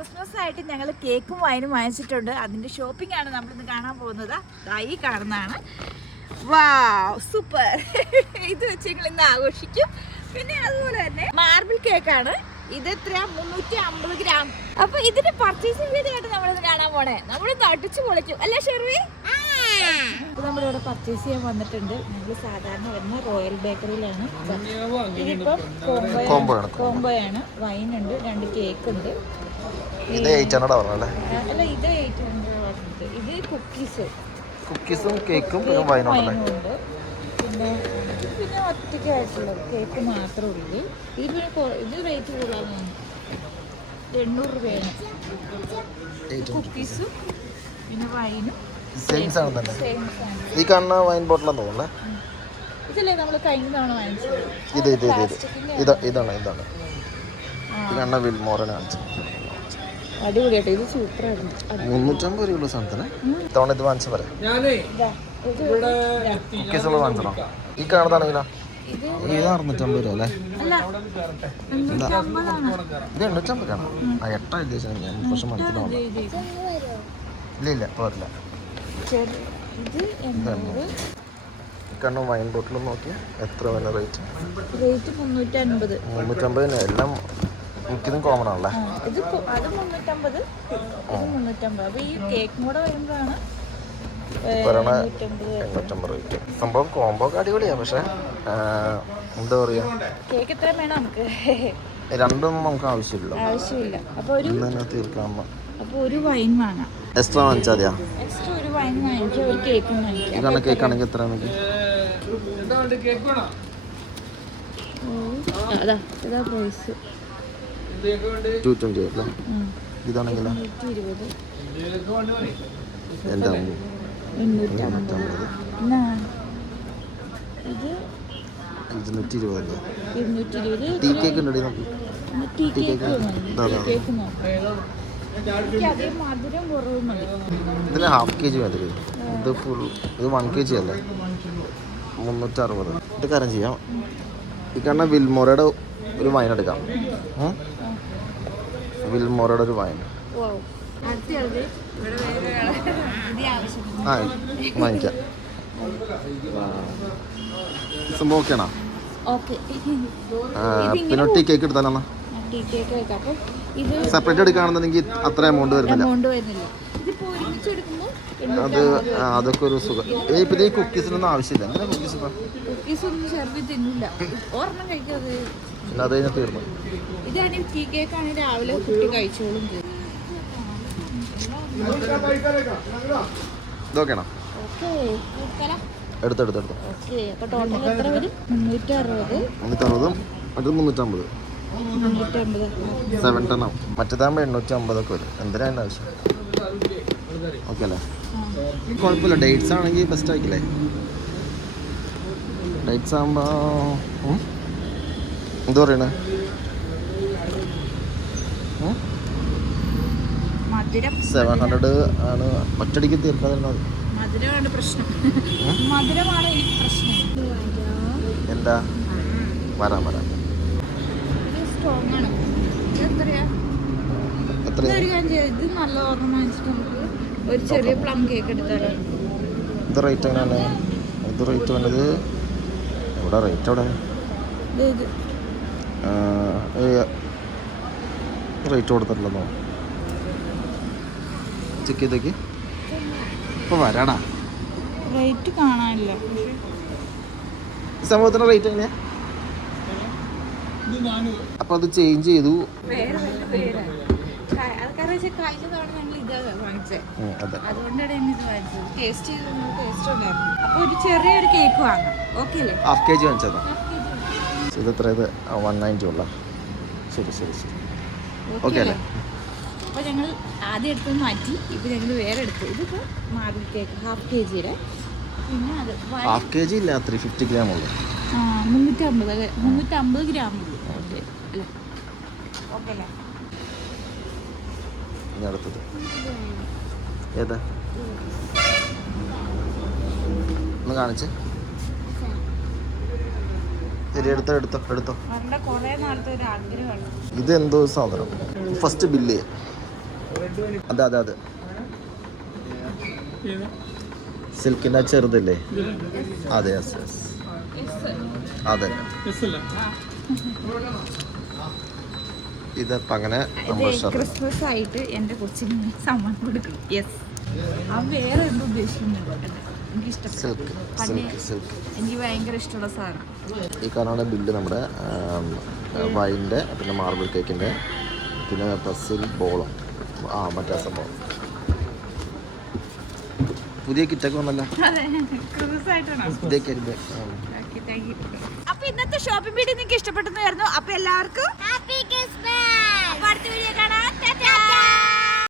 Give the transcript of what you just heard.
Christmas ആയിട്ട് ഞങ്ങൾ കേക്കും വൈനും വാങ്ങിച്ചിട്ടുണ്ട്. അതിൻ്റെ ഷോപ്പിംഗ് ആണ് നമ്മളിന്ന് കാണാൻ പോകുന്നത്. ഈ കാണുന്നതാണ്. വാവ്, സൂപ്പർ. ഇത് വെച്ച് ഞങ്ങൾ ഇന്ന് ആഘോഷിക്കും. പിന്നെ അതുപോലെ തന്നെ മാർബിൾ കേക്കാണ്. ഇത് എത്ര? 350 ഗ്രാം. അപ്പൊ ഇതിന്റെ പർച്ചേസിംഗ് വീഡിയോ ആയിട്ട് നമ്മളിന്ന് കാണാൻ പോണേ. നമ്മളിന്ന് അടിച്ചു പൊളിക്കും അല്ലേ ഷെർവി? നമ്മളിവിടെ പർച്ചേസ് ചെയ്യാൻ വന്നിട്ടുണ്ട്. ഞങ്ങൾ സാധാരണ വരുന്ന റോയൽ ബേക്കറിയിലാണ്. ഇതിപ്പം കോംബോയാണ്. വൈൻ ഉണ്ട്, 2 കേക്ക് ഉണ്ട്. ഇത് 800 അല്ല, ഇത് 800. ഇത് കുക്കീസും കേക്കും പിന്നെ വൈനും ഉണ്ട്. പിന്നെ ഒറ്റയ്ക്കായിട്ടുള്ളത് കേക്ക് മാത്രമേ ഉള്ളൂ. ഇത് റേറ്റ് കൂടുതലാണ്. 800 രൂപയാണ്. കുക്കീസും പിന്നെ വൈനും ഈ കാണുന്ന വൈൻ ബോട്ടിലാന്ന് തോന്നുന്നേ. ഇതല്ലേ നമ്മൾ കഴിഞ്ഞ തവണ വാങ്ങിച്ചത്? ഇതാണ് ഈ കാണുന്ന വിൽമോറൻ വാങ്ങിച്ചത്. അടിപൊളിയായിട്ട്. ഇത് സൂപ്പറായിരുന്നു. 350 രൂപ സാധനത്തിന് തവണ ഇത് വാങ്ങിച്ച പോലെ കുക്കീസുള്ള വാങ്ങിച്ചോ. ഈ കാണുന്നതാണെങ്കിലോ ഇത് 650 രൂപ അല്ലേ? ഇത് 850 ആണ്. 8 ഉദ്ദേശിച്ചാൽ ഞാൻ പക്ഷെ മനസ്സിലാവും. ഇല്ല പോരില്ല. കാരണം വൈൻ ബോട്ടിൽ നോക്കി എത്ര വില റേറ്റ്? 350. എല്ലാം മിക്കതും കോമൺ ആണല്ലേ? അത് 350. അപ്പൊ ഈ കേക്കും കൂടെ വരുമ്പോഴാണ് 850 റേറ്റ്. സംഭവം കോംബോ അടിപൊളിയാ. പക്ഷെ എന്താ പറയാ, കേക്ക് എത്ര വേണം നമുക്ക്? രണ്ടും നമുക്ക് ആവശ്യമില്ല. അപ്പൊ തീർക്കാം. അപ്പൊ ഒരു വൈൻ വാങ്ങാം. എക്സ്ട്രാ വാങ്ങിച്ചാൽ മതിയാ? എക്സ്ട്രാ ഒരു വൈൻ വാങ്ങിക്കാം, ഒരു കേക്കും വാങ്ങിക്കാം. ഈ കാണുന്ന കേക്ക് ആണെങ്കിൽ എത്ര? ഇതാ പ്രൈസ് 220 അല്ലേ? ഇതാണെങ്കിലോ? 220. എൻ്റെ 850. ഇത് 220 അല്ലേ? 220. ടീ കേക്ക് ഉണ്ടോ നമുക്ക്? ടീ കേക്ക് അതേ മധുരം കുറവ് മതി. ഇതിന് ½ kg മതി. ഇത് ഫുൾ ഇത് 1 kg അല്ലേ? 360. ഇത് കാര്യം ചെയ്യാം. ഈ കാണുന്ന വിൽമോറയുടെ ഒരു വൈൻ എടുക്കാം. വിൽമോറയുടെ ഒരു വൈൻ വാങ്ങിക്കാം. സംഭവം ഓക്കെയാണോ? പിന്നെ ടീ കേക്ക് എടുത്താലോ? സെപ്പറേറ്റ് എടുക്കുകയാണെന്നുണ്ടെങ്കിൽ അത്ര എമൗണ്ട് വരുന്നില്ല. അത് അതൊക്കെ ഒരു സുഖം. പിന്നെ ഈ കുക്കീസിനൊന്നും ആവശ്യമില്ല. അങ്ങനെ കുക്കീസ് പിന്നെ അത് കഴിഞ്ഞാൽ തീർന്നു. രാവിലെ കുട്ടി കഴിച്ചോളും. ഇതൊക്കെയാണോ? എടുത്തെടുത്തു. 360. അത് 350. 710 ആവും. മറ്റേതാകുമ്പോൾ 850 ഒക്കെ വരും. എന്തിനാ അതിൻ്റെ ആവശ്യം? ഓക്കെ അല്ലേ? കുഴപ്പമില്ല. ഡേറ്റ്സ് ആണെങ്കിൽ ബെസ്റ്റ് ആയിക്കില്ലേ? ഡേറ്റ്സ് ആകുമ്പോൾ എന്താ പറയണേ? 700 ആണ്. ഒറ്റടിക്ക് തീർക്കാതിരുന്നാൽ എന്താ? വരാം. ഒരു ചെറിയ പ്ലം കേക്ക് എടുത്താലോ? ഇത് റേറ്റ് എങ്ങനെയാണ്? ഇത് റേറ്റ് വന്നത് എവിടെ? റേറ്റ് എവിടെ? റേറ്റ് കൊടുത്തിട്ടില്ലെന്നോ? ചെക്ക് ചെയ്തേക്ക്. ഇപ്പോൾ വരാടാ. റേറ്റ് കാണാനില്ല. സംഭവത്തിൻ്റെ റേറ്റ് എങ്ങനെയാ? അപ്പം അത് ചേഞ്ച് ചെയ്തു. ഒരു ചെറിയൊരു കേക്ക് വാങ്ങാം. ഓക്കെ അല്ലേ? ½ kg വാങ്ങിച്ചതാ. ഇത് എത്ര? ഇത് 190 ഉള്ള. ശരി. ഓക്കെ അല്ലേ? അപ്പോൾ ഞങ്ങൾ ആദ്യം എടുത്ത് മാറ്റി. ഇപ്പോൾ ഞങ്ങൾ വേറെ എടുത്തു. ഇതിപ്പോൾ മാർബിൾ കേക്ക് ½ kg. പിന്നെ അത് ½ kg ഇല്ല, 350 ഗ്രാം ഉള്ളു. 350 ഗ്രാം ഉള്ളു. ഓക്കെ അല്ലേ? ഇനി അടുത്തത് ഏതാ? ഒന്ന് കാണിച്ചേ. ശരി, എടുത്തോ. കുറേ നാളത്തെ ഒരു ആഗ്രഹമാണ്. ഇത് എന്തോ സാധനം. ഫസ്റ്റ് ബില്ല് ചെയ്യാം. അതെ അതെ അതെ സിൽക്കിന്റെ ചെറുതല്ലേ? അതെ യെസ് യെസ് അതെ. ഇതപ്പം അങ്ങനെ ക്രിസ്മസ് ആയിട്ട് എൻ്റെ കൊച്ചിന് സമ്മാനം കൊടുക്കും. യെസ്, അവൻ വേറെ എന്ത് ഉദ്ദേശിക്കുന്നുണ്ട്. എനിക്ക് ഇഷ്ടപ്പെട്ടു. എനിക്ക് ഭയങ്കര ഇഷ്ടമുള്ള സാധനം. ഈ കാണുന്ന ബില്ല് നമ്മുടെ വൈൻ്റെ, പിന്നെ മാർബിൾ കേക്കിൻ്റെ, പിന്നെ പെസിൽ ബോളും മറ്റേ സംഭവം. പുതിയ കിറ്റൊക്കെ വന്നല്ലോ. അപ്പൊ ഇന്നത്തെ ഷോപ്പിംഗ് വീഡിയോ നിങ്ങൾക്ക് ഇഷ്ടപ്പെട്ടെന്ന് വരുന്നു. അപ്പൊ എല്ലാവർക്കും അടുത്ത വീഡിയോ കാണാം.